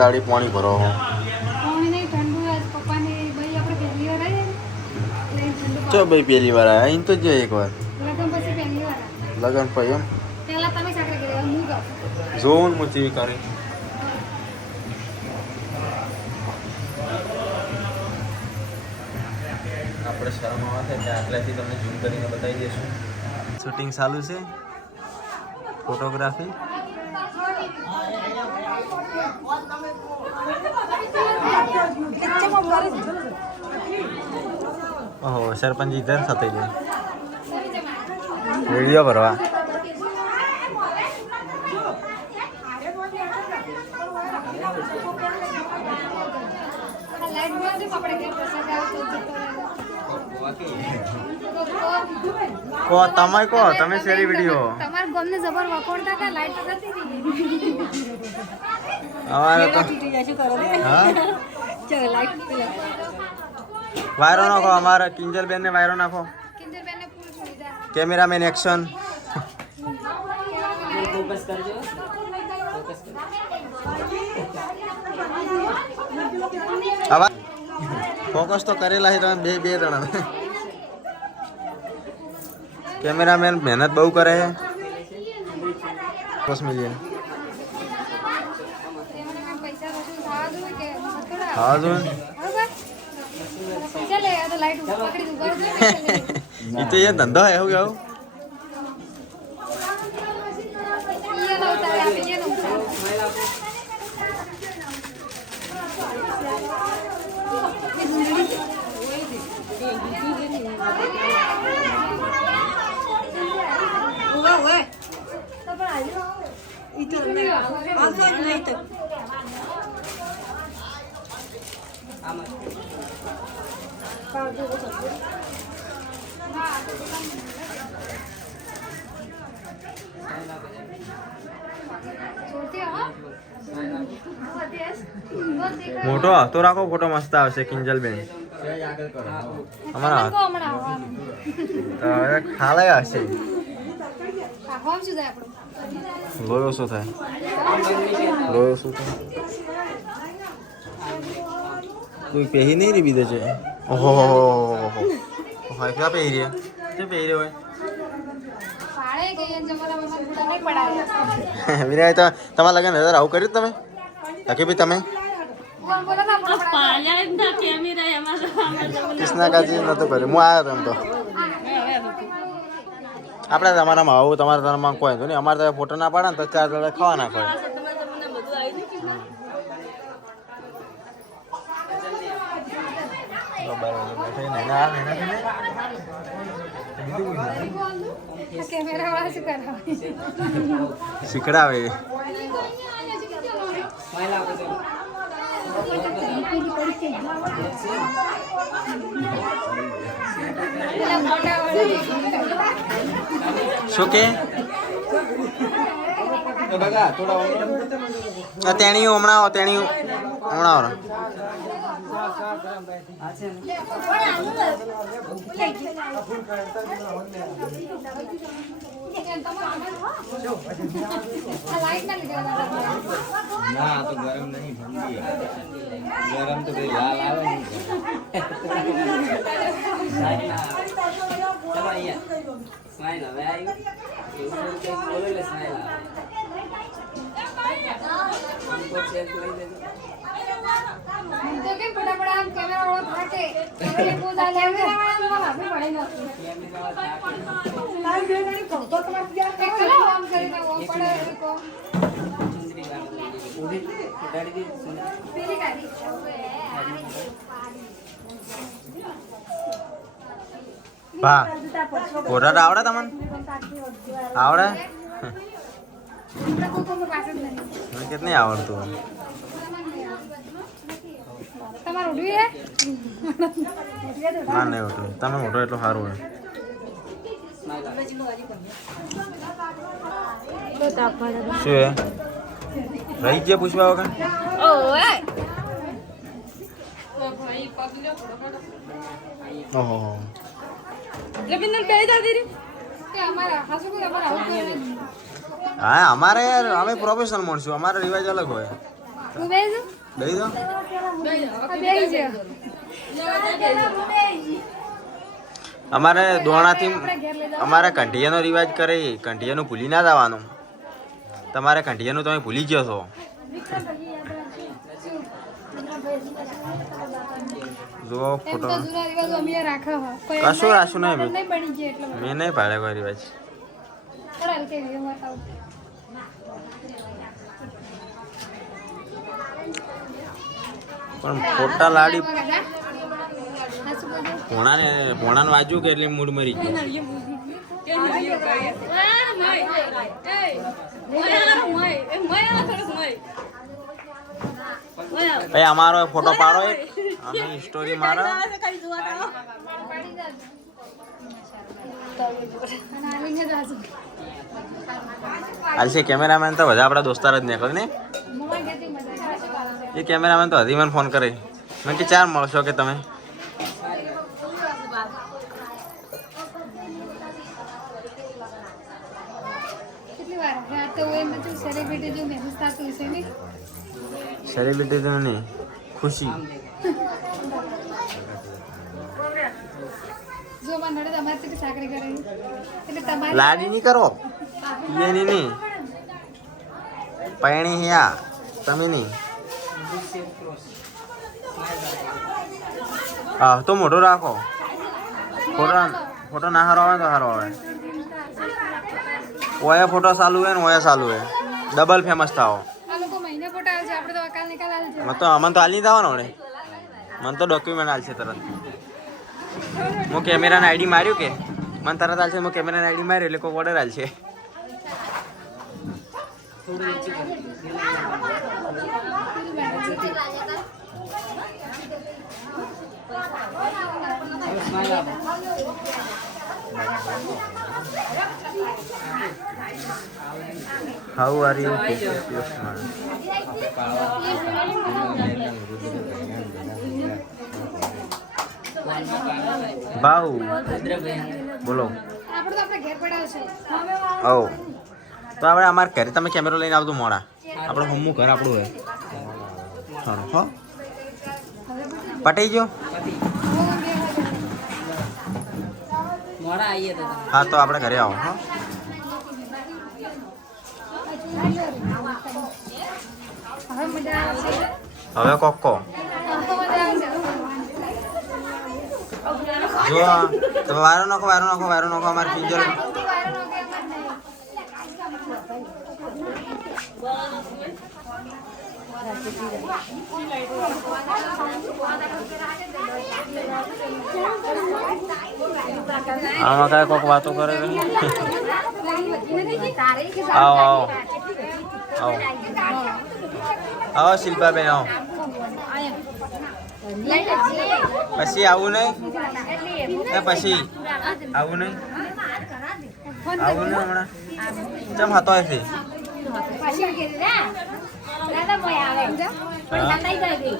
દાડી પાણી ભરો ચો ભાઈ પહેલી વાર આયા અહીં તો જ એક વાર લગન પછી એમ જોઉં હું ચીવી કરી આપણે શરમ આવે છે ત્યાં આટલાથી તમને ઝૂમ કરીને બતાવી દઈશું શૂટિંગ ચાલુ છે ફોટોગ્રાફી ઓહો સરપંચ ઇધર થતે છે વિડીયો ભરવા કો તમે કો તમે શેરી વિડીયો તમાર ગમને જબર વકોડતા કા લાઈટ જતી રહી અમારે તો હા ચલ લાઈટ વાયરો નાખો અમારા કિંજલ બેન ને વાયરો નાખો કિંજલ બેન ને ફૂલ છોડી દે કેમેરામેન એક્શન ફોકસ કરજો આવા ફોકસ તો કરેલા છે તમે બે જણા કેમેરામેન મહેનત બહુ કરે છે 10 મિલિયન પૈસા વસૂલ થવા દો કે હા જો ચાલે આ તો લાઈટ પકડી દઉં ગરજ એ તો એ ધંધો હે એવું કેવું ये ना उतारे आप ये ना उतारे મોટો તો રાખો ફોટો મસ્ત આવશે કિંજલ બેન અમારા ખાલે હશે લોયો શું થાય લોયો શું થાય કોઈ પહેરી નહીં રહી બીજે છે ઓહો હા ક્યાં પહેરી રહ્યા ક્યાં પહેરી રહ્યો હોય વિનય તો તમારા લગન હજાર આવું કર્યું તમે બાકી ભાઈ તમે કૃષ્ણા કાજી નતું કર્યું હું આવ્યો એમ તો આપણે તમારામાં આવું તમારામાં કોઈ હતું નહીં અમારે તો ફોટો ના પાડે ને તો 4 દાડા ખાવા ના હોય શીખડાવે શું કે તેણીઓ હમણાં તેણીઓ હમણાં ના તો ગરમ નહીં ઠંડી ગરમ તો ભાઈ લાલ આવે ને ચલો અહીંયા સ્માઈલ હવે આવ્યું એવું કંઈક બોલો એટલે સ્માઈલ આવે ચેક લઈ લેજો तो के फटाफट हम कैमरा वाला फाटे कैमरे को डाल कैमरा वाला भाभी पड़े ना लाइव देने को तो मत दिया चलो हम करेंगे वो पड़े को उड़ी गाड़ी दी पीली गाड़ी વાહ ફોટા આવડે તમને આવડે મને કેત નહીં આવડતું તમારું ઉડવી હે ના નહીં ઉઠું તમે મોટો એટલું સારું હોય શું હે રહી ગયા પૂછવા વગર ઓહો હા અમારે યાર અમે પ્રોફેશનલ માણશું અમારો રિવાજ અલગ હોય તું બેસ બેહી જાઓ. બેસી જા અમારે દોણાથી આપણે ઘેર લઈ જાઓ અમારે કંઠિયાનો રિવાજ કરે. કંઠિયાનું ભૂલી ના જવાનું. તમારે કંઠિયાનું તમે ભૂલી ગયો છો. જુઓ એમ ફોટો. તો જૂના રિવાજ અમે રાખો હો કોઈ કશું રાશું નહીં મેં. નહીં બની જાય એટલે મેં નહીં પાડે કોઈ રિવાજ. ચાલ કે વિડિયો બતાવું પણ ફોટા લાડી આ શું બોલું પોણાનું વાંચ્યું કે એટલે મૂડ મરી ગયો. ભાઈ અમારો ફોટો પાડો એક. અમે સ્ટોરી મારો. હાલશે કેમેરામેન તો બધા આપણા દોસ્તાર જ નીકળે ને. એ કેમેરામેન તો હજી મને ફોન કરે. મેં કે ચાર મળશો કે તમે. કેટલી વાર રાત તો હોય મતલબ સેલિબ્રિટી જો મેસેજ થતું હશે ને સેલિબ્રિટી તો નહીં, ખુશી. જો મને નડે તમારે કેટલી સાકરી કરે એટલે તમારે લાડી નહીં કરો. એની નહીં પૈણી હિયા તમે નહીં. હા તો મોટો રાખો. ફોટો ના હારો આવે તો હારો આવે. ઓયા ફોટો ચાલુ હોય ને ઓયા ચાલુ હોય. ડબલ ફેમસ થાઓ. આ લોકો મહિને ફોટા આવે છે આપણે તો અકાલ નિકાલ આવે છે મને તો અમને તો હાલ નહીં થવાનો ને. મને તો ડોક્યુમેન્ટ હાલશે તરત. હું કેમેરાને આઈડી માર્યું કે મને તરત હાલશે. હું કેમેરાને આઈડી માર્યું એટલે કોઈ ઓર્ડર હાલશે. How are you? ભાવ બોલો. આપણે તો આપણે ઘેર પડાવ છે ઓ તો આપણે અમારા ઘરે તમે કેમેરો લઈને આવજો મોડા. આપણે હમું ઘર આપણું હોય. સારું હો પટાઈ ગયો. હા તો આપણે ઘરે આવો. હા હવે મજા આવે છે હવે કોકો તો મજા આવે છે જો તમે વારો નાખો અમારે પિંજર. આમાં કાંઈ કોક વાતો કરે છે. આવો આવો આવો આવો શિલ્પાબેન આવો. પછી આવું નહીં ને પછી આવું નહીં હમણાં ચમ હતો છે.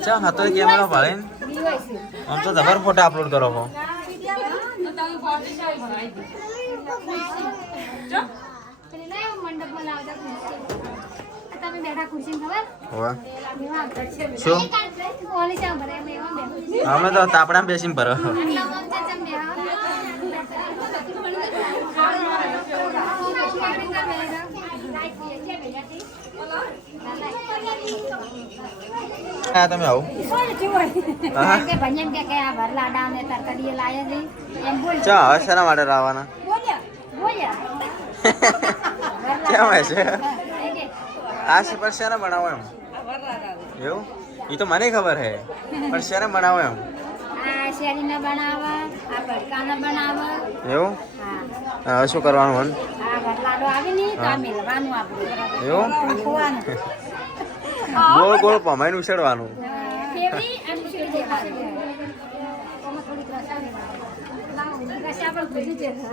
ચમ હતો કેમેરો ભાડે આમ તો જબર ફોટા અપલોડ કરો છો. મંડપમાં લાવતા તમે બેઠા ખુરશી ખબર શું ઓલી ચા ભરે અમે એમાં બેઠા અમે તો તાપડા બેસીને ભરો. આટલા મન છે ચમ હા તમે આવો. હા કે ભણ્યા કે કે આ ભરલા ડાને તરકડીએ લાયા છે એમ બોલ ચા હવે શેના માટે લાવવાના? બોલ્યા કેમ હોય છે આ છે પણ શેના બનાવો એમ એવું એ તો મને ખબર હે પણ શેના બનાવો એમ આ શેરીના બનાવા આ ભડકાના બનાવા એવું. હા હવે શું કરવાનું મન આ ભરલાડો આવે ને તો આ મેલવાનું આપણું એવું ખોવાનું ગોળ ગોળ પમાઈને ઉછેડવાનું. ફેવરી અને શેરી દેવાની ઓમાં થોડીક રસાવી નાખવાની રસા પણ ભૂલી જશે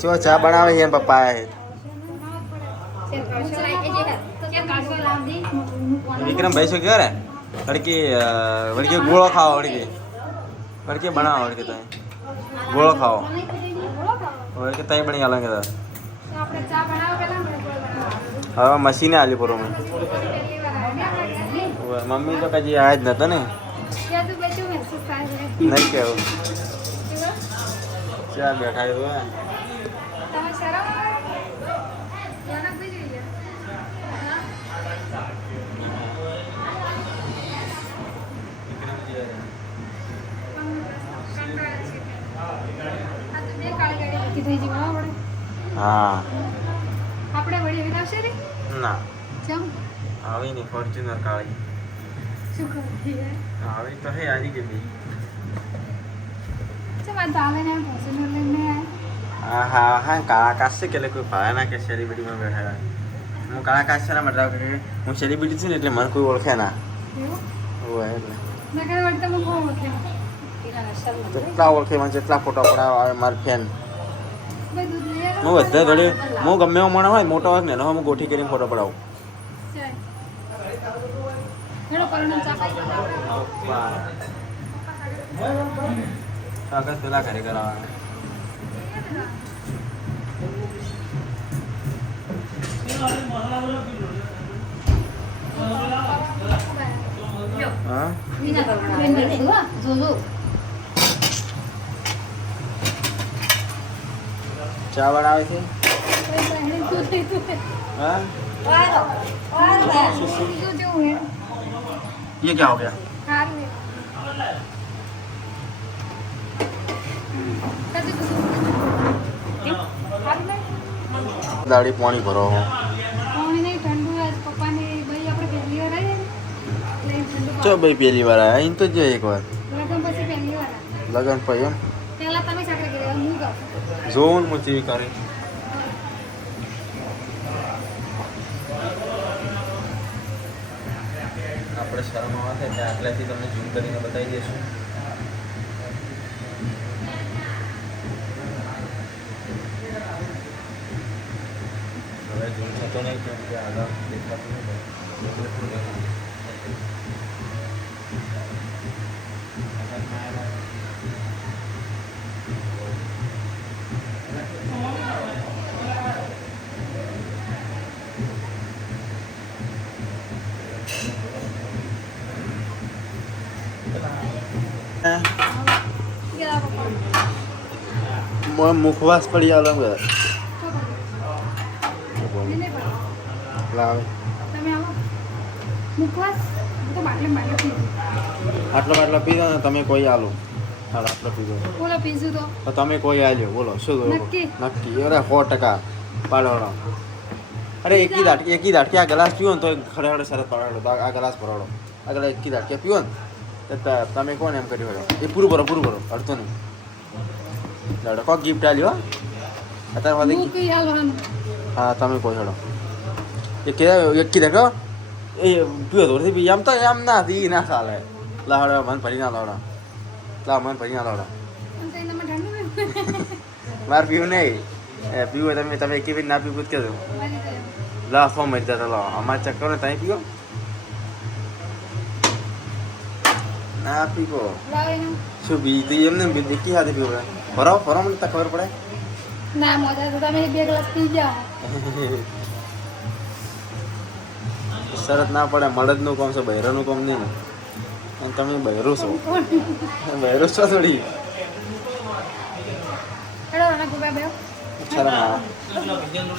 શું ચા બનાવે છે પપ્પા વિક્રમ ભાઈ શું કહે વડકી વડકી ગોળો ખાવો વડકી બનાવો વડકી તમે ગોળો ખાવો વડકી તઈ બની આલો કે આપણે ચા બનાવો પેલા હવે મશીને આલી પૂરો મેં મમ્મી તો કદી આયા જ નતો ને યા તું બેઠું મહેસૂસ થાય છે નહીં કેવું ચા બેઠા તો તમે શરમ યાના કોઈ જોઈએ હા આપણે વળી વિનાવશે રે ના ચમ આવી નહીં ફોર્ચ્યુનર કાળી શું કરતી હે આવી તો હે આની કે બી ચમ આ દાલે ને પોસેનો લઈને હા હા હા કાળા કાશ છે કે કોઈ ભાઈ ના કે સેલિબ્રિટીમાં બેઠા હું કાળા કાશ છે ને મતલબ કે હું સેલિબ્રિટી છું ને એટલે મને કોઈ ઓળખે ના એવું હોય એટલે મેં કઈ વળતે હું બહુ ઓળખે જેટલા ઓળખે મને જેટલા ફોટો પડાવવા આવે મારા ફેન ભાઈ દૂધ લઈ આવો હું બધા થોડી હું ગમે એવો માણસ હોય મોટો હોય ને એનો હું ગોઠી કરીને ફોટો પડાવું હેડો પરણમ ચાપાઈ કાગળ પેલા ઘરે કરાવવાના હા વિના બેન બેન હા જો જો ચા બનાવે છે हाँ ये क्या हो गया दाढ़ी पानी भरो चो भाई पहली बार आया इन तो जो एक बार लगन पे एम जोन मुझे करे આપણે શરમ આવે છે આટલાથી તમને ઝૂમ કરીને બતાવી દઈશું હવે ઝૂમ થતો નહીં કેમ કે આગળ દેખાતું નહીં मुखवास पड़ी आलम લાવે આટલો આટલો પીધો ને તમે કોઈ આલો હાલ આટલો પીધો તો તમે કોઈ આલ્યો બોલો શું નક્કી અરે 100% પાડોડો અરે એકી દાટ આ ગ્લાસ પીવો ને તો ખરેખર સરસ પાડોડો આ ગ્લાસ ભરાડો આ ગ્લાસ એકી દાટ પીવો ને તમે કોને એમ કર્યું હોય એ પૂરું ભરો અડધો નહીં લાડો કોક ગિફ્ટ આલ્યો અત્યારે હા તમે કોઈ હેડો એકી દાટ એ પીવો તો બી આમ તો એમ ના ઈ ના ચાલે લાડો મન ભરી ના લાવડો મન ભરી ના લાવડો માર પીવું નહીં પીવો તમે કેવી ના પીવું જ કહેજો લા ફોર્મ મરી જતા લો અમારે ચક્કર ને ત્યાં પીવો ના પીવો શું બી તો એમને દેખી હાથે પીવો ફરો મને તો ખબર પડે ના મોટા તો તમે બે ગ્લાસ પી જાઓ શરત ના પડે મળદનું કામ છે બહેરાનું કામ નહીં અને તમે બહેરું છો થોડી હેડો ના ગુબા બેવ શરમ આવે